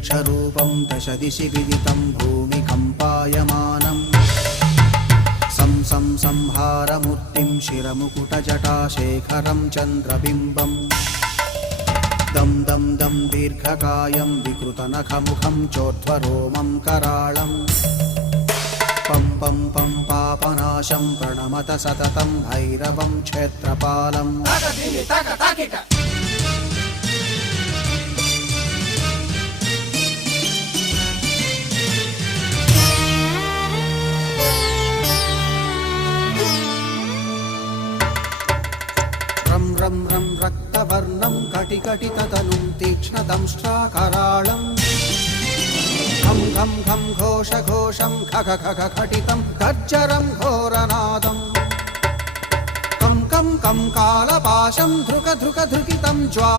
यक्षरूपं दशदिशि विदितं भूमिकम्पायमानम् संहारमूर्तिं शिरमुकुटजटाशेखरं चन्द्रबिम्बम् दं दं दं दीर्घकायं विकृतनखमुखं चोर्ध्वरोमं कराळम् पं पं पं पापनाशं प्रणमत सततं भैरवं क्षेत्रपालम् रं रं रं रक्तवर्णं कटिकटिततनुं तीक्ष्णदंष्ट्राकराळम् घं घं घं घोषघोषं खग खग खटितं गर्जरं घोरनादम् कं कं कं कालपाशं धृक धृक धृकितं ज्वा